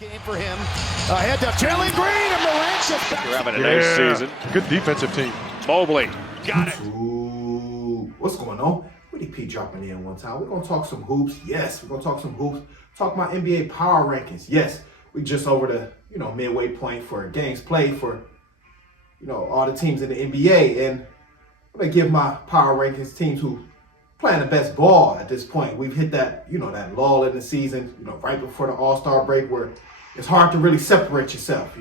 Game for him. Head to Jalen Green and Morant just back. They're having a nice season. Good defensive team. Mobley got it. Ooh, what's going on? Witty P dropping in one time. We're going to talk some hoops. Yes, we're going to talk some hoops. Talk my NBA power rankings. Yes, we just over the, midway point for games played for, all the teams in the NBA. And I'm going to give my power rankings teams who playing the best ball at this point. We've hit that, that lull in the season, right before the All-Star break where it's hard to really separate yourself,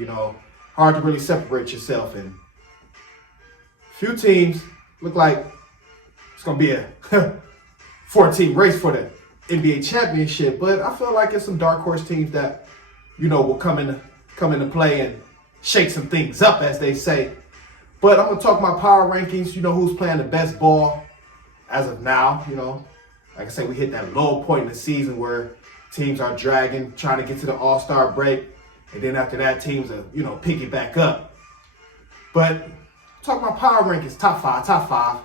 And few teams look like it's going to be a 4-team race for the NBA championship. But I feel like it's some dark horse teams that, will come into play and shake some things up, as they say. But I'm going to talk my power rankings, who's playing the best ball as of now. Like I said, we hit that low point in the season where teams are dragging, trying to get to the All-Star break. And then after that, teams are, pick it back up. But talk about power rankings, top five.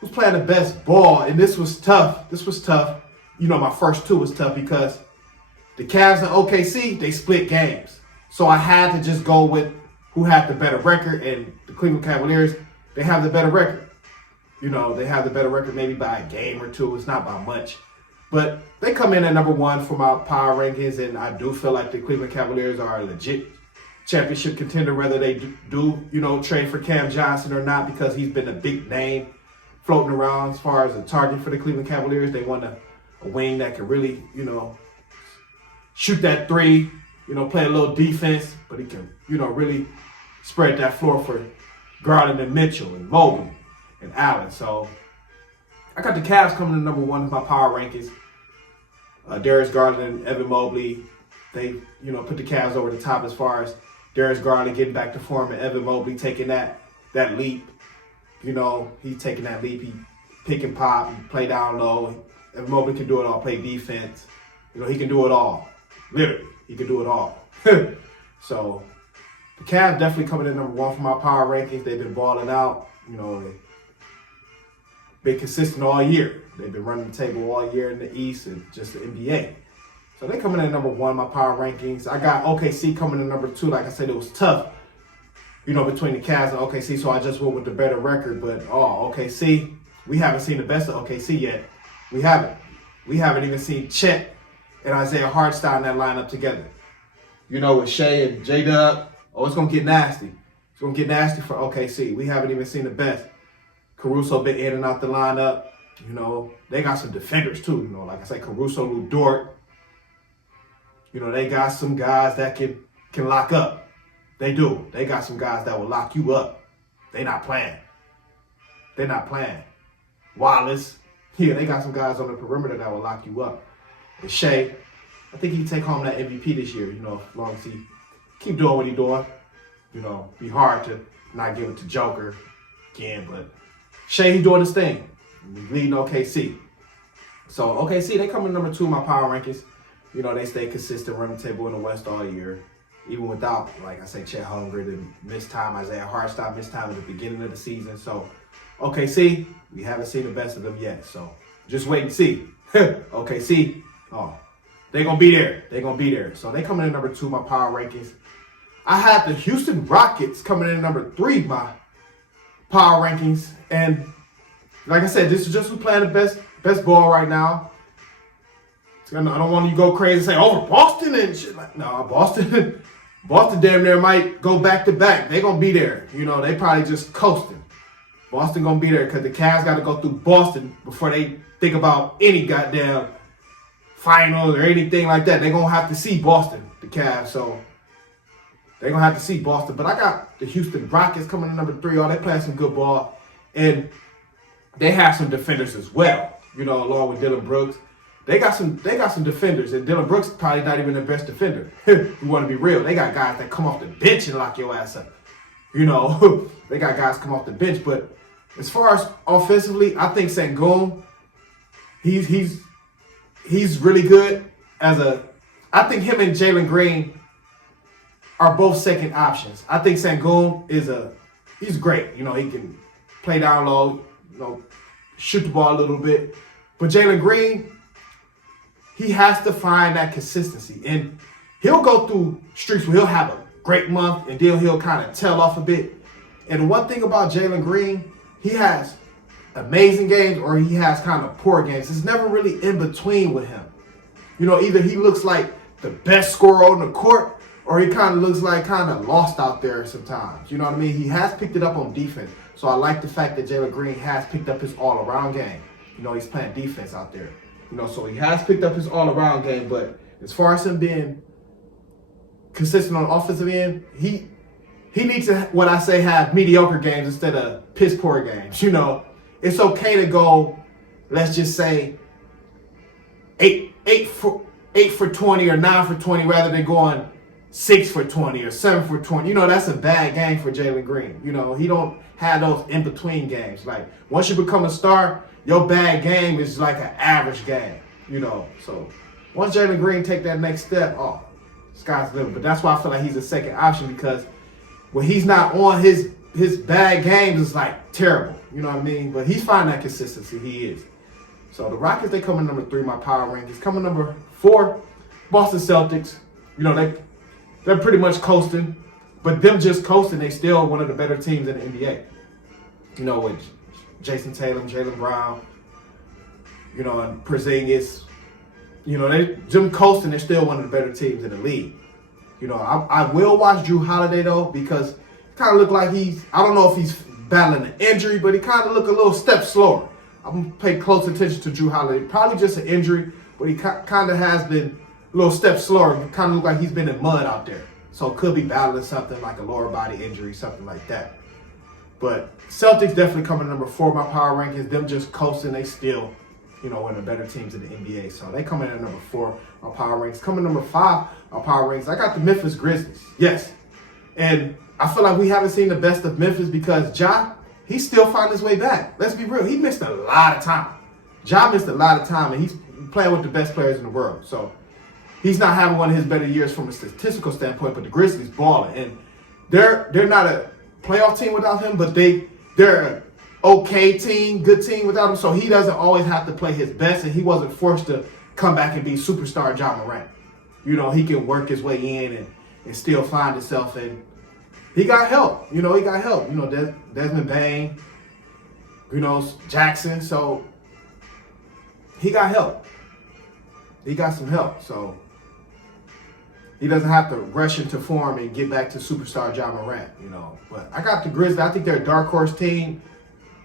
Who's playing the best ball? And this was tough. My first two was tough because the Cavs and OKC, they split games. So I had to just go with who had the better record. And the Cleveland Cavaliers, they have the better record. They have the better record maybe by a game or two. It's not by much. But they come in at number one for my power rankings, and I do feel like the Cleveland Cavaliers are a legit championship contender, whether they do trade for Cam Johnson or not, because he's been a big name floating around as far as a target for the Cleveland Cavaliers. They want a wing that can really, shoot that three, play a little defense, but he can, really spread that floor for Garland and Mitchell and Mobley and Allen. So I got the Cavs coming in number one in my power rankings. Darius Garland and Evan Mobley, they, put the Cavs over the top as far as Darius Garland getting back to form and Evan Mobley taking that leap. He's taking that leap. He pick and pop, he play down low. Evan Mobley can do it all, play defense. He can do it all. Literally, he can do it all. So the Cavs definitely coming in number one for my power rankings. They've been balling out. They've been consistent all year. They've been running the table all year in the East and just the NBA. So they're coming in number one, my power rankings. I got OKC coming in number two. Like I said, it was tough, between the Cavs and OKC. So I just went with the better record. But, OKC, we haven't seen the best of OKC yet. We haven't. We haven't even seen Chet and Isaiah Hartenstein in that lineup together. With Shea and J-Dub, it's going to get nasty. It's going to get nasty for OKC. We haven't even seen the best. Caruso been in and out the lineup. They got some defenders too. Like I said, Caruso, Lou Dort. They got some guys that can lock up. They do. They got some guys that will lock you up. They're not playing. Wallace. Yeah, they got some guys on the perimeter that will lock you up. And Shea, I think he can take home that MVP this year, as long as he keep doing what he's doing. Be hard to not give it to Joker again, but Shea, he's doing his thing. He's leading OKC. So OKC, they come in number two in my power rankings. They stay consistent, run the table in the West all year. Even without, like I say, Chet Holmgren and missed time, Isaiah Hartenstein missed time at the beginning of the season. So OKC, we haven't seen the best of them yet. So just wait and see. OKC, they're going to be there. They're going to be there. So they coming in number two in my power rankings. I had the Houston Rockets coming in number three in my power rankings. And like I said, this is just who's playing the best ball right now. I don't want you to go crazy and say, Boston and shit. No, Boston damn near might go back to back. They're going to be there. They probably just coasting. Boston going to be there because the Cavs got to go through Boston before they think about any goddamn finals or anything like that. They're going to have to see Boston, the Cavs. So they're going to have to see Boston. But I got the Houston Rockets coming in number three. They playing some good ball. And they have some defenders as well, along with Dylan Brooks. They got some defenders, and Dylan Brooks probably not even the best defender. We want to be real. They got guys that come off the bench and lock your ass up. They got guys come off the bench. But as far as offensively, I think Sengun, he's really good I think him and Jalen Green are both second options. I think Sengun he's great. He can play down low, shoot the ball a little bit. But Jalen Green, he has to find that consistency. And he'll go through streaks where he'll have a great month and then he'll kind of tail off a bit. And the one thing about Jalen Green, he has amazing games or he has kind of poor games. It's never really in between with him. You know, either he looks like the best scorer on the court or he kind of looks like kind of lost out there sometimes. You know what I mean? He has picked it up on defense. So I like the fact that Jalen Green has picked up his all-around game. You know, he's playing defense out there. You know, so he has picked up his all-around game. But as far as him being consistent on the offensive end, he needs to, what I say, have mediocre games instead of piss-poor games. You know, it's okay to go, let's just say, 8 for 20 or 9 for 20 rather than going 6 for 20 or 7 for 20. You know, that's a bad game for Jalen Green. You know, he don't have those in-between games. Like, once you become a star, your bad game is like an average game, you know. So, once Jalen Green take that next step, oh, sky's the limit. But that's why I feel like he's a second option because when he's not on, his bad games is like terrible. You know what I mean? But he's finding that consistency. He is. So, the Rockets, they come in number 3, my power rankings. Coming number 4, Boston Celtics. You know, they're pretty much coasting. But them just coasting, they still one of the better teams in the NBA. You know, with Jason Tatum, Jaylen Brown, you know, and Porzingis. You know, them coasting, they're still one of the better teams in the league. You know, I will watch Drew Holiday, though, because it kind of look like I don't know if he's battling an injury, but he kind of look a little step slower. I'm going to pay close attention to Drew Holiday. Probably just an injury, but he kind of has been a little step slower. It kind of look like he's been in mud out there. So it could be battling something like a lower body injury, something like that. But Celtics definitely coming number 4 by power rankings. Them just coasting, they still, you know, one of the better teams in the NBA. So they come in at number 4 on power rankings. Coming number 5 on power rankings, I got the Memphis Grizzlies. Yes. And I feel like we haven't seen the best of Memphis because Ja, he's still finding his way back. Let's be real. He missed a lot of time. Ja missed a lot of time, and he's playing with the best players in the world. So he's not having one of his better years from a statistical standpoint, but the Grizzlies balling. And they're not a playoff team without him, but they're an okay team, good team without him. So he doesn't always have to play his best, and he wasn't forced to come back and be superstar Ja Morant. You know, he can work his way in and still find himself. And he got help. You know, he got help. You know, Desmond Bain, you know, Jackson. So he got help. He got some help. So he doesn't have to rush into form and get back to superstar Ja Morant, you know. But I got the Grizzlies. I think they're a dark horse team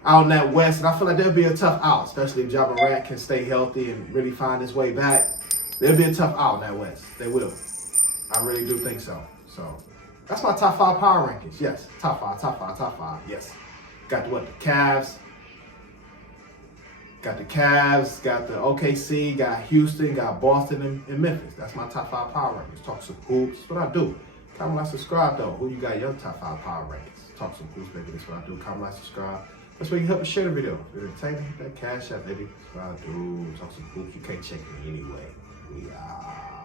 out in that West, and I feel like they'll be a tough out, especially if Ja Morant can stay healthy and really find his way back. They'll be a tough out in that West. They will. I really do think so. So that's my top 5 power rankings. Yes, top 5. Yes. Got the Cavs. Got the Cavs, got the OKC, got Houston, got Boston, and Memphis. That's my top 5 power rankings. Talk some hoops. That's what I do. Comment, like, subscribe, though. Who you got your top 5 power rankings? Talk some hoops, baby. That's what I do. Comment, like, subscribe. That's where you help us share the video. Entertainment, that cash out, baby. That's what I do. Talk some hoops. You can't check me anyway. We are.